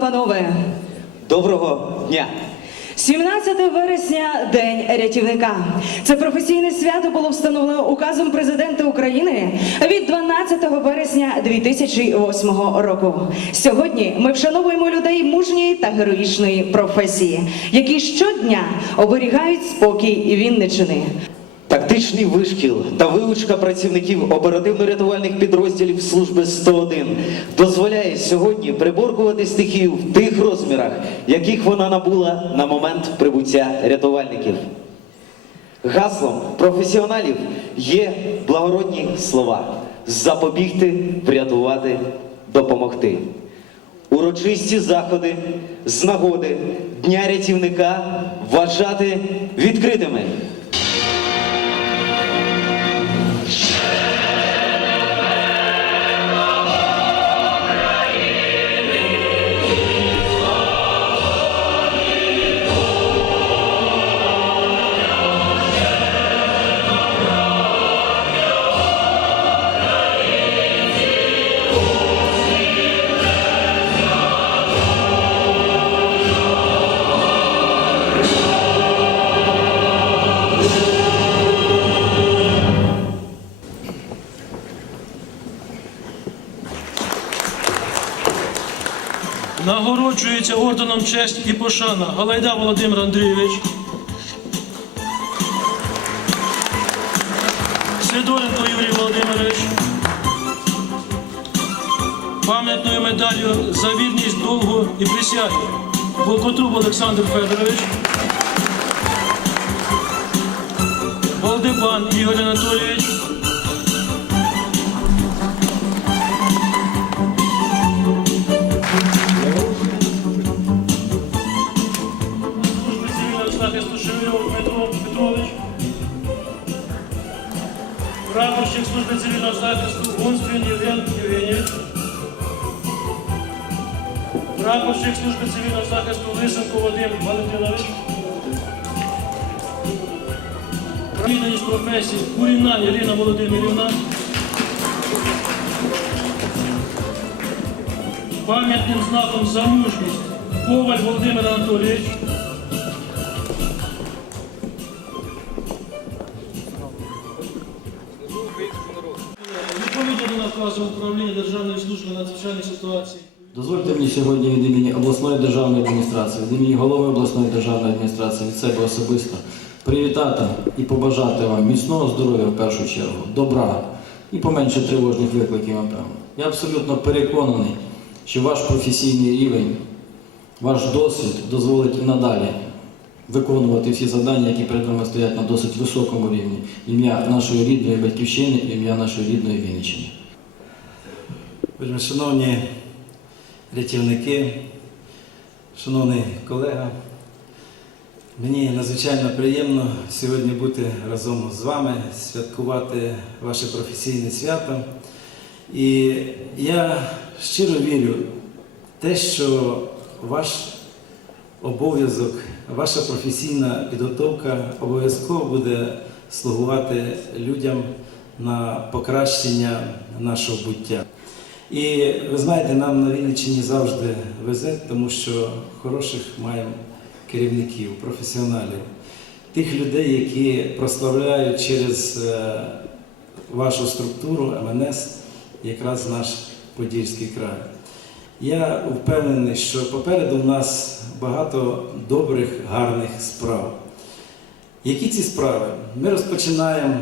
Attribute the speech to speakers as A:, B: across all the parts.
A: панове,
B: Доброго дня!
A: 17 вересня День рятівника. Це професійне свято було встановлено указом президента України від 12 вересня 2008 року. Сьогодні ми вшановуємо людей мужньої та героїчної професії, які щодня оберігають спокій Вінничини.
B: Тактичний вишкіл та вилучка працівників оперативно-рятувальних підрозділів служби 101 дозволяє сьогодні приборкувати стихію в тих розмірах, яких вона набула на момент прибуття рятувальників. Гаслом професіоналів є благородні слова: запобігти, врятувати, допомогти. Урочисті заходи з нагоди Дня рятівника вважати відкритими.
C: І пошана Галайда Володимир Андрійович. Сидоренко Юрій Володимирович. Пам'ятною медаллю за вірність довгу і присяги. Волкотруб Олександр Федорович. Волдебан Ігор Анатолійович. Прапорщик служби цивільного захисту Гунствін Євген Євгенійович, прапорщик служби цивільного захисту Лисенко Вадим Валентинович, відданість професії Куріна Ірина Володимирівна, пам'ятним знаком за Коваль Володимир Анатолійович, наказу управління Державної служби надзвичайних ситуацій.
D: Дозвольте мені сьогодні від імені обласної державної адміністрації, від імені голови обласної державної адміністрації, від себе особисто привітати і побажати вам міцного здоров'я в першу чергу, добра і поменше тривожних викликів, напевно. Я абсолютно переконаний, що ваш професійний рівень, ваш досвід дозволить і надалі виконувати всі завдання, які перед вами стоять на досить високому рівні. Ім'я нашої рідної батьківщини, ім'я нашої рідної Вінниччини.
E: Шановні рятівники, шановний колега, мені надзвичайно приємно сьогодні бути разом з вами, святкувати ваше професійне свято. І я щиро вірю в те, що ваш обов'язок, ваша професійна підготовка обов'язково буде слугувати людям на покращення нашого буття. І ви знаєте, нам на Вінниччині завжди везе, тому що хороших маємо керівників, професіоналів, тих людей, які прославляють через е, вашу структуру МНС якраз наш Подільський край. Я впевнений, що попереду в нас багато добрих, гарних справ. Які ці справи? Ми розпочинаємо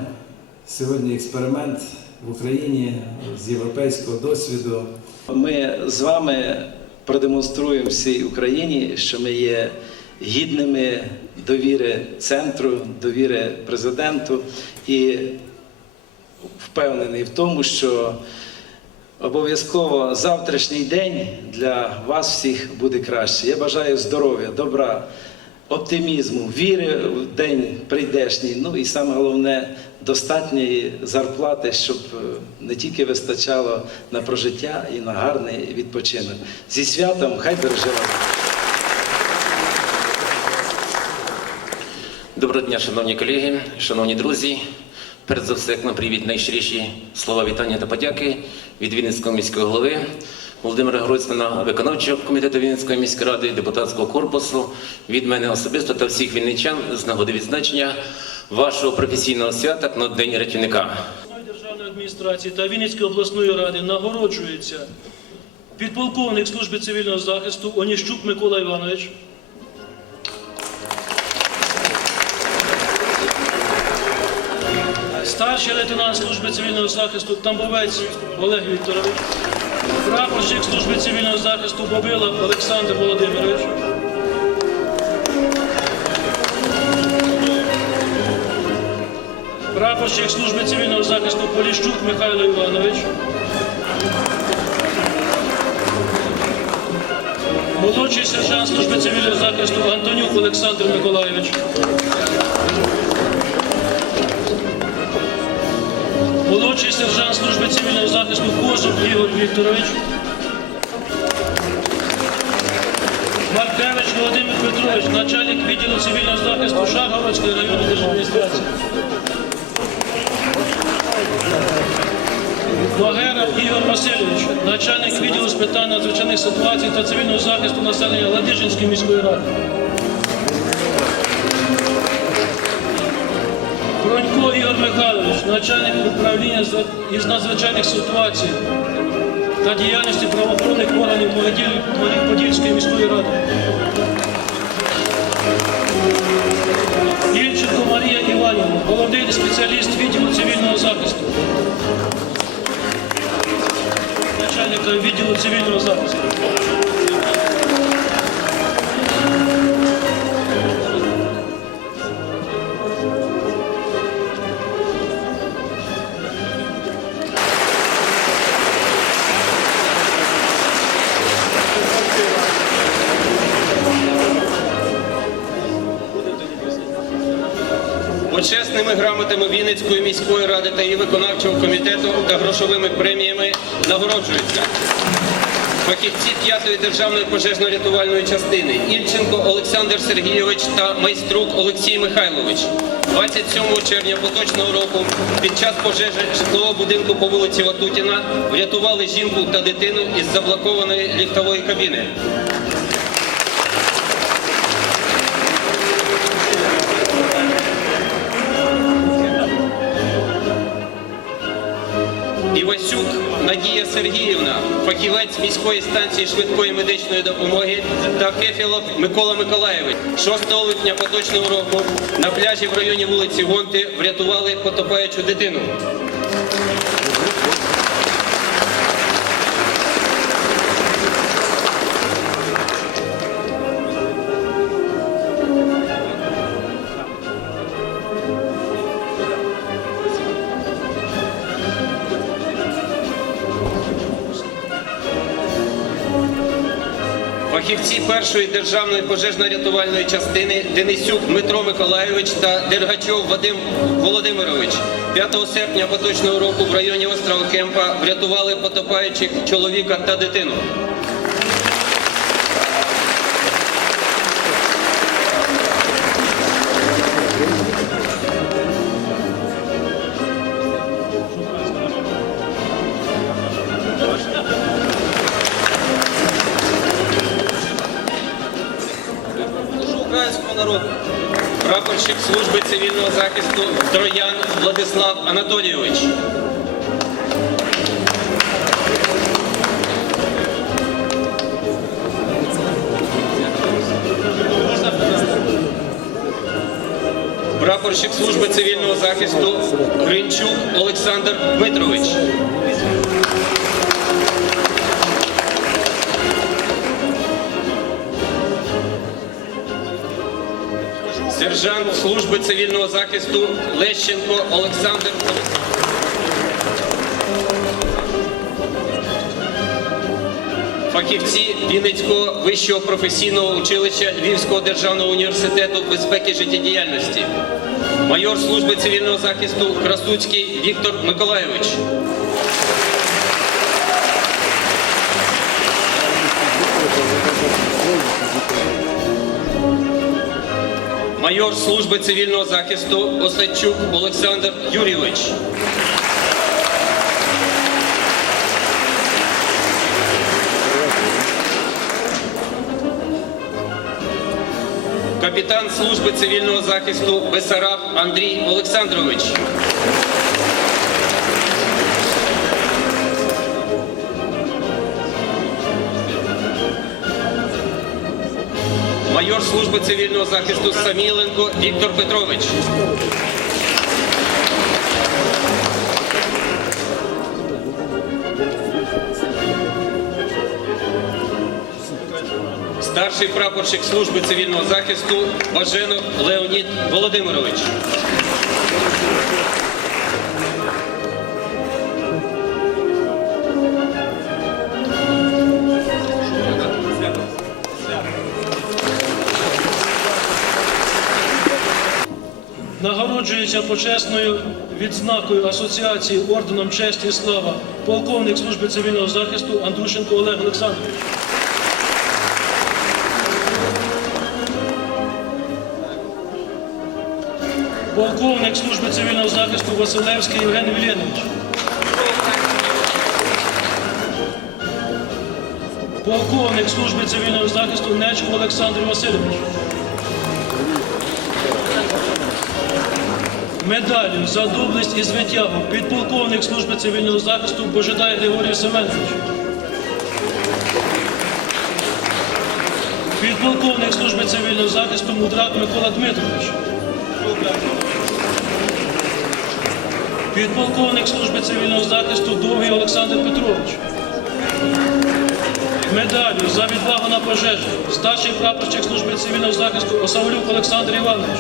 E: сьогодні експеримент в Україні з європейського досвіду. Ми з вами продемонструємо всій Україні, що ми є гідними довіри центру, довіри президенту і впевнений в тому, що обов'язково завтрашній день для вас всіх буде краще. Я бажаю здоров'я, добра, оптимізму, віри в день прийдешній. Ну і саме головне достатньої зарплати, щоб е, не тільки вистачало на прожиття і на гарний відпочинок. Зі святом хай береже вас.
F: Доброго дня, шановні колеги, шановні друзі. Перш за все, як на привіт найщиріші слова вітання та подяки від Вінницького міського голови Володимира Гройсмана, виконавчого комітету Вінницької міської ради, депутатського корпусу, від мене особисто та всіх вінничан з нагоди відзначення вашого професійного свята на День рятівника.
C: Державної адміністрації та Вінницької обласної ради нагороджується підполковник служби цивільного захисту Оніщук Микола Іванович. Старший лейтенант служби цивільного захисту Тамбовець Олег Вікторович. Прапорщик служби цивільного захисту Бобила Олександр Володимирович. Прапорщик служби цивільного захисту Поліщук Михайло Іванович. Молодший сержант служби цивільного захисту Антонюк Олександр Миколайович. Молодший сержант служби цивільного захисту Козуб Ігор Вікторович. Маркевич Володимир Петрович, начальник відділу цивільного захисту Шаховицької районної адміністрації. Магера Ігор Васильович, начальник відділу з питань надзвичайних ситуацій та цивільного захисту населення Ладижинської міської ради. Бронько Ігор Михайлович, начальник управління із надзвичайних ситуацій та діяльності правоохоронних органів Подільської міської ради. Ільченко Марія Іванівна, головний спеціаліст відділу цивільного захисту. Начальника відділу цивільного захисту.
G: Почесними грамотами Вінницької міської ради та її виконавчого комітету та грошовими преміями нагороджуються фахівці 5-ї державної пожежно-рятувальної частини Ільченко Олександр Сергійович та майструк Олексій Михайлович. 27 червня поточного року під час пожежі житлового будинку по вулиці Ватутіна врятували жінку та дитину із заблокованої ліфтової кабіни. Івасюк Надія Сергіївна, фахівець міської станції швидкої медичної допомоги та Фефілов Микола Миколаєвич. 6 липня поточного року на пляжі в районі вулиці Гонти врятували потопаючу дитину. Фахівці першої державної пожежно-рятувальної частини Денисюк Дмитро Миколайович та Дергачов Вадим Володимирович 5 серпня поточного року в районі острова Кемпа врятували потопаючих чоловіка та дитину. Прапорщик служби цивільного захисту Гринчук Олександр Дмитрович. Сержант служби цивільного захисту Лещенко Олександр. Фахівці Вінницького вищого професійного училища Львівського державного університету безпеки життєдіяльності майор служби цивільного захисту Красуцький Віктор Миколаєвич. Майор служби цивільного захисту Осадчук Олександр Юрійович. Капітан служби цивільного захисту Бесараб Андрій Олександрович. Майор служби цивільного захисту Саміленко Віктор Петрович. Старший прапорщик служби цивільного захисту Баженов Леонід Володимирович.
C: Нагороджується почесною відзнакою Асоціації орденом честі і слава полковник служби цивільного захисту Андрушенко Олег Олександрович. Полковник служби цивільного захисту Василевський Євген Вілєнович. Полковник служби цивільного захисту Нечко Олександр Васильович. Медаллю за доблесть і звитягу підполковник служби цивільного захисту Божидай Григорій Семенович. Підполковник служби цивільного захисту Мудрак Микола Дмитрович. Підполковник служби цивільного захисту Довгий Олександр Петрович. Медаллю за відвагу на пожежу старший прапорщик служби цивільного захисту Осавлюк Олександр Іванович.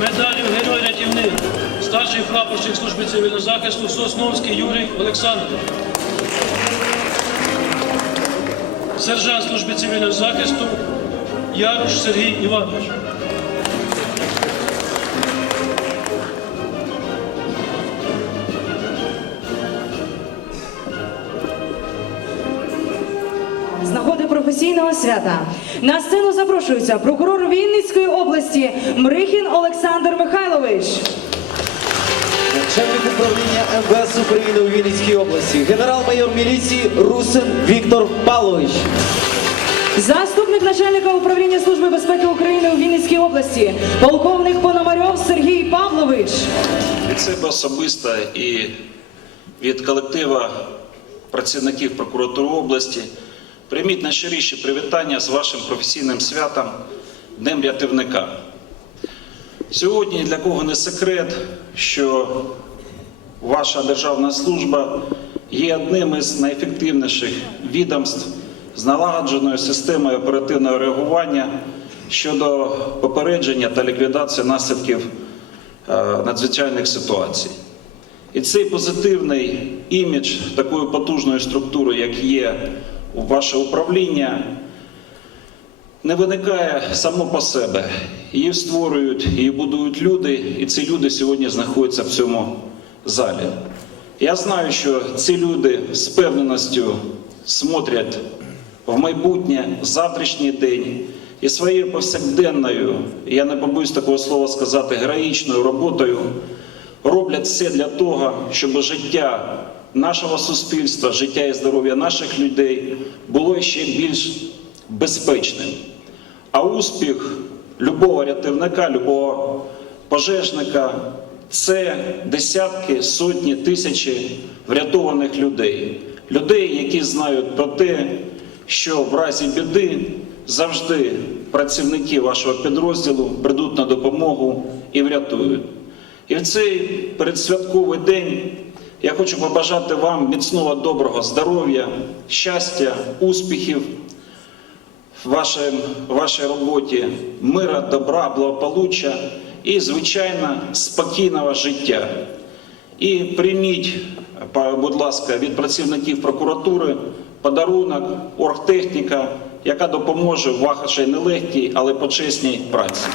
C: Медаллю Герой рятівник, старший прапорщик служби цивільного захисту Сосновський Юрій Олександрович. Сержант служби цивільного захисту Яруш Сергій Іванович.
A: Свята на сцену запрошується прокурор Вінницької області Мрихін Олександр Михайлович.
B: Начальник управління МВС України у Вінницькій області, генерал-майор міліції Русин Віктор Павлович.
A: Заступник начальника управління Служби безпеки України у Вінницькій області, полковник Пономарьов Сергій Павлович.
H: Від себе особисто і від колектива працівників прокуратури області прийміть найщиріші привітання з вашим професійним святом Днем рятівника. Сьогодні для кого не секрет, що ваша державна служба є одним із найефективніших відомств з налагодженою системою оперативного реагування щодо попередження та ліквідації наслідків е, надзвичайних ситуацій. І цей позитивний імідж такої потужної структури, як є у ваше управління, не виникає само по себе. Її створюють, її будують люди, і ці люди сьогодні знаходяться в цьому залі. Я знаю, що ці люди з певненістю смотрять в майбутнє, в завтрашній день і своєю повсякденною, я не побоюсь такого слова сказати, героїчною роботою роблять все для того, щоб життя нашого суспільства, життя і здоров'я наших людей було ще більш безпечним. А успіх любого рятівника, любого пожежника це десятки, сотні, тисячі врятованих людей. Людей, які знають про те, що в разі біди завжди працівники вашого підрозділу прийдуть на допомогу і врятують. І в цей передсвятковий день я хочу побажати вам міцного доброго здоров'я, щастя, успіхів в вашій, вашій роботі, мира, добра, благополуччя і, звичайно, спокійного життя. І прийміть, будь ласка, від працівників прокуратури подарунок, оргтехніка, яка допоможе в вашій нелегкій, але почесній праці.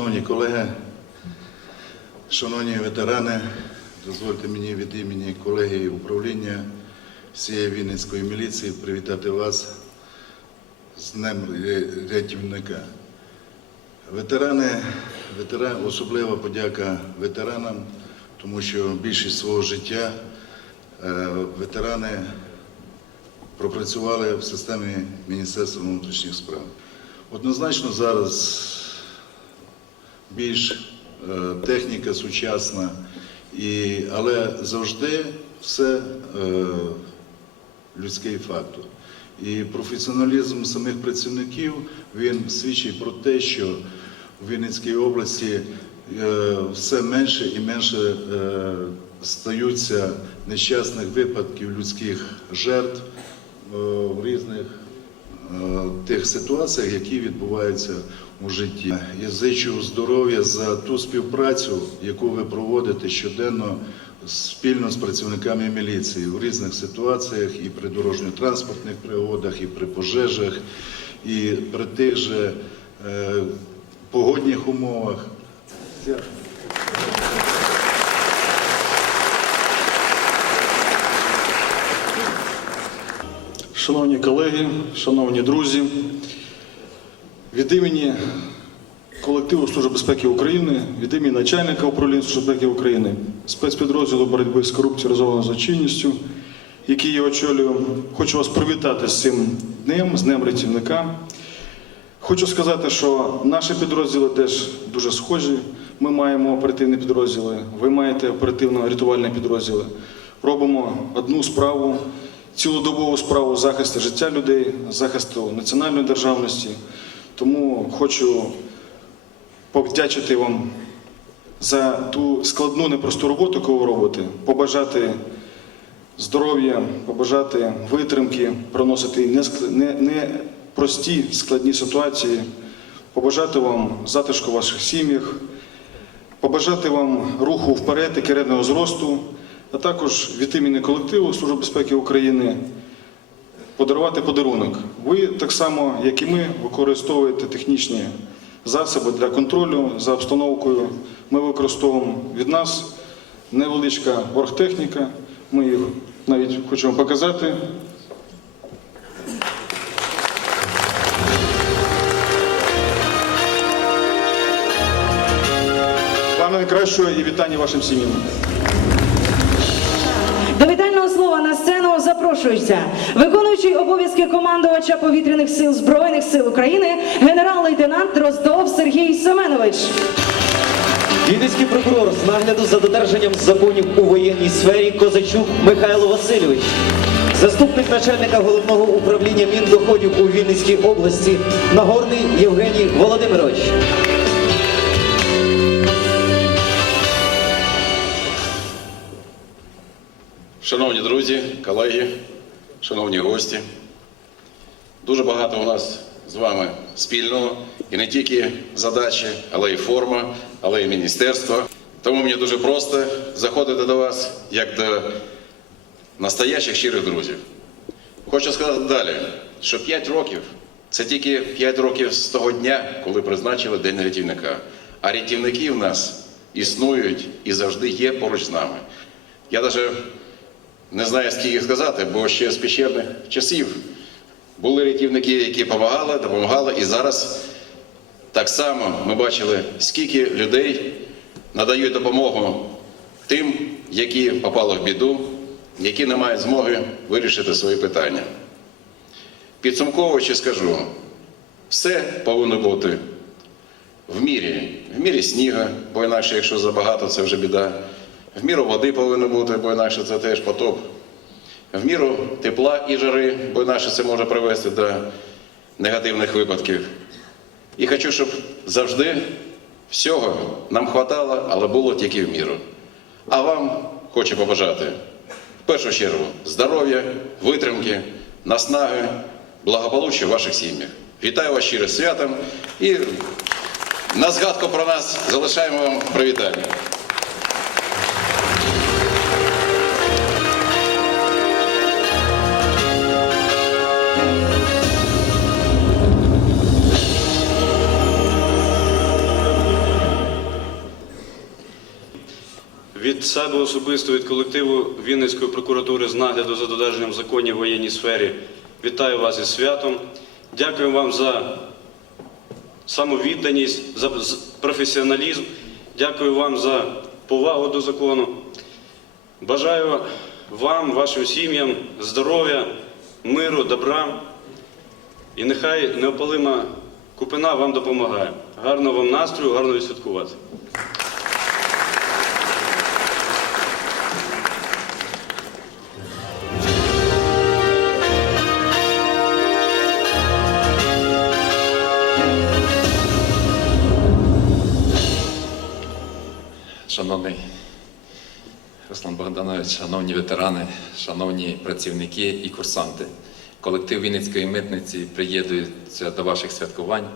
I: Шановні колеги, шановні ветерани, дозвольте мені від імені колегії управління всієї Вінницької міліції привітати вас з Днем рятівника. Ветерани, ветеран, особлива подяка ветеранам, тому що більшість свого життя е, ветерани пропрацювали в системі Міністерства внутрішніх справ. Однозначно зараз більш е, техніка сучасна, і, але завжди все е, людський фактор. І професіоналізм самих працівників він свідчить про те, що в Вінницькій області е, все менше і менше е, стаються нещасних випадків людських жертв е, в різних тих ситуаціях, які відбуваються у житті. Я зичу здоров'я за ту співпрацю, яку ви проводите щоденно спільно з працівниками міліції в різних ситуаціях, і при дорожньо-транспортних пригодах, і при пожежах, і при тих же е, погодних умовах.
J: Шановні колеги, шановні друзі, від імені колективу Служби безпеки України, від імені начальника управління Служби безпеки України, спецпідрозділу боротьби з корупцією організованою злочинністю, який я очолюю, хочу вас привітати з цим днем, з Днем рятівника. Хочу сказати, що наші підрозділи теж дуже схожі. Ми маємо оперативні підрозділи, ви маєте оперативно-рятувальні підрозділи. Робимо одну справу, цілодобову справу захисту життя людей, захисту національної державності. Тому хочу повдячити вам за ту складну непросту роботу, яку ви робите, побажати здоров'я, побажати витримки, проносити не, ск- не, не складні ситуації, побажати вам затишку ваших сім'ях, побажати вам руху вперед і кередного зросту, а також від імені колективу Служби безпеки України подарувати подарунок. Ви так само, як і ми, використовуєте технічні засоби для контролю за обстановкою. Ми використовуємо від нас невеличка оргтехніка. Ми їх навіть хочемо показати. Вам найкращого і вітання вашим сім'ям.
A: Запрошується виконуючий обов'язки командувача повітряних сил Збройних сил України генерал-лейтенант Роздов Сергій Семенович.
B: Вінницький прокурор з нагляду за додержанням законів у воєнній сфері Козачук Михайло Васильович. Заступник начальника головного управління Міндоходів у Вінницькій області Нагорний Євгеній Володимирович.
K: Шановні друзі, колеги, шановні гості, дуже багато у нас з вами спільного і не тільки задачі, але й форма, але й міністерство. Тому мені дуже просто заходити до вас як до настоящих щирих друзів. Хочу сказати далі, що 5 років це тільки 5 років з того дня, коли призначили День рятівника. А рятівники в нас існують і завжди є поруч з нами. Я навіть не знаю, скільки сказати, бо ще з пещерних часів були рятівники, які допомагали, допомагали, і зараз так само ми бачили, скільки людей надають допомогу тим, які попали в біду, які не мають змоги вирішити свої питання. Підсумковуючи, скажу, все повинно бути в мірі, в мірі сніга, бо інакше, якщо забагато, це вже біда. В міру води повинно бути, бо інакше це теж потоп. В міру тепла і жари, бо інакше це може привести до негативних випадків. І хочу, щоб завжди всього нам хватало, але було тільки в міру. А вам хочу побажати в першу чергу здоров'я, витримки, наснаги, благополуччя в ваших сім'ях. Вітаю вас щиро святом і на згадку про нас залишаємо вам привітання.
J: Себе особисто, від колективу Вінницької прокуратури з нагляду за додержанням законів в воєнній сфері вітаю вас із святом. Дякую вам за
L: самовідданість, за професіоналізм. Дякую вам за повагу до закону. Бажаю вам, вашим сім'ям здоров'я, миру, добра. І нехай неопалима купина вам допомагає. Гарного вам настрою, гарно відсвяткувати.
F: Шановний Руслан Богданович, шановні ветерани, шановні працівники і курсанти, колектив Вінницької митниці приєднується до ваших святкувань.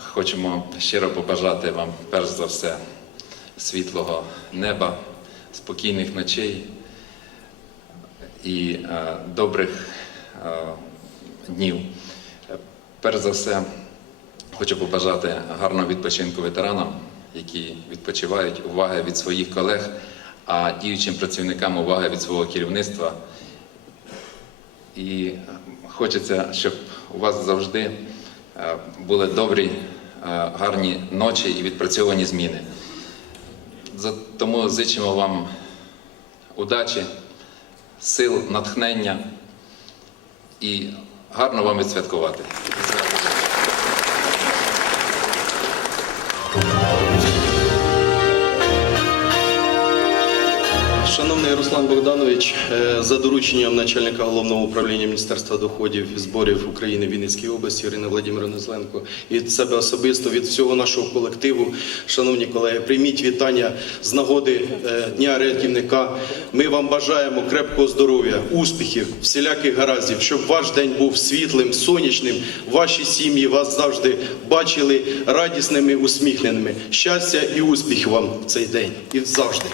F: Хочемо щиро побажати вам, перш за все, світлого неба, спокійних ночей і добрих днів. Перш за все, хочу побажати гарного відпочинку ветеранам, які відпочивають, уваги від своїх колег, а діючим працівникам уваги від свого керівництва. І хочеться, щоб у вас завжди е, були добрі, е, гарні ночі і відпрацьовані зміни. Тому зичимо вам удачі, сил, натхнення і гарно вам відсвяткувати.
M: Шановний Руслан Богданович, е, за дорученням начальника головного управління Міністерства доходів і зборів України Вінницькій області Ірини Владимирівни Зленко від себе особисто від всього нашого колективу, шановні колеги, прийміть вітання з нагоди е, Дня рятівника. Ми вам бажаємо крепкого здоров'я, успіхів, всіляких гараздів, щоб ваш день був світлим, сонячним. Ваші сім'ї вас завжди бачили радісними, усміхненими. Щастя і успіхів вам в цей день і завжди.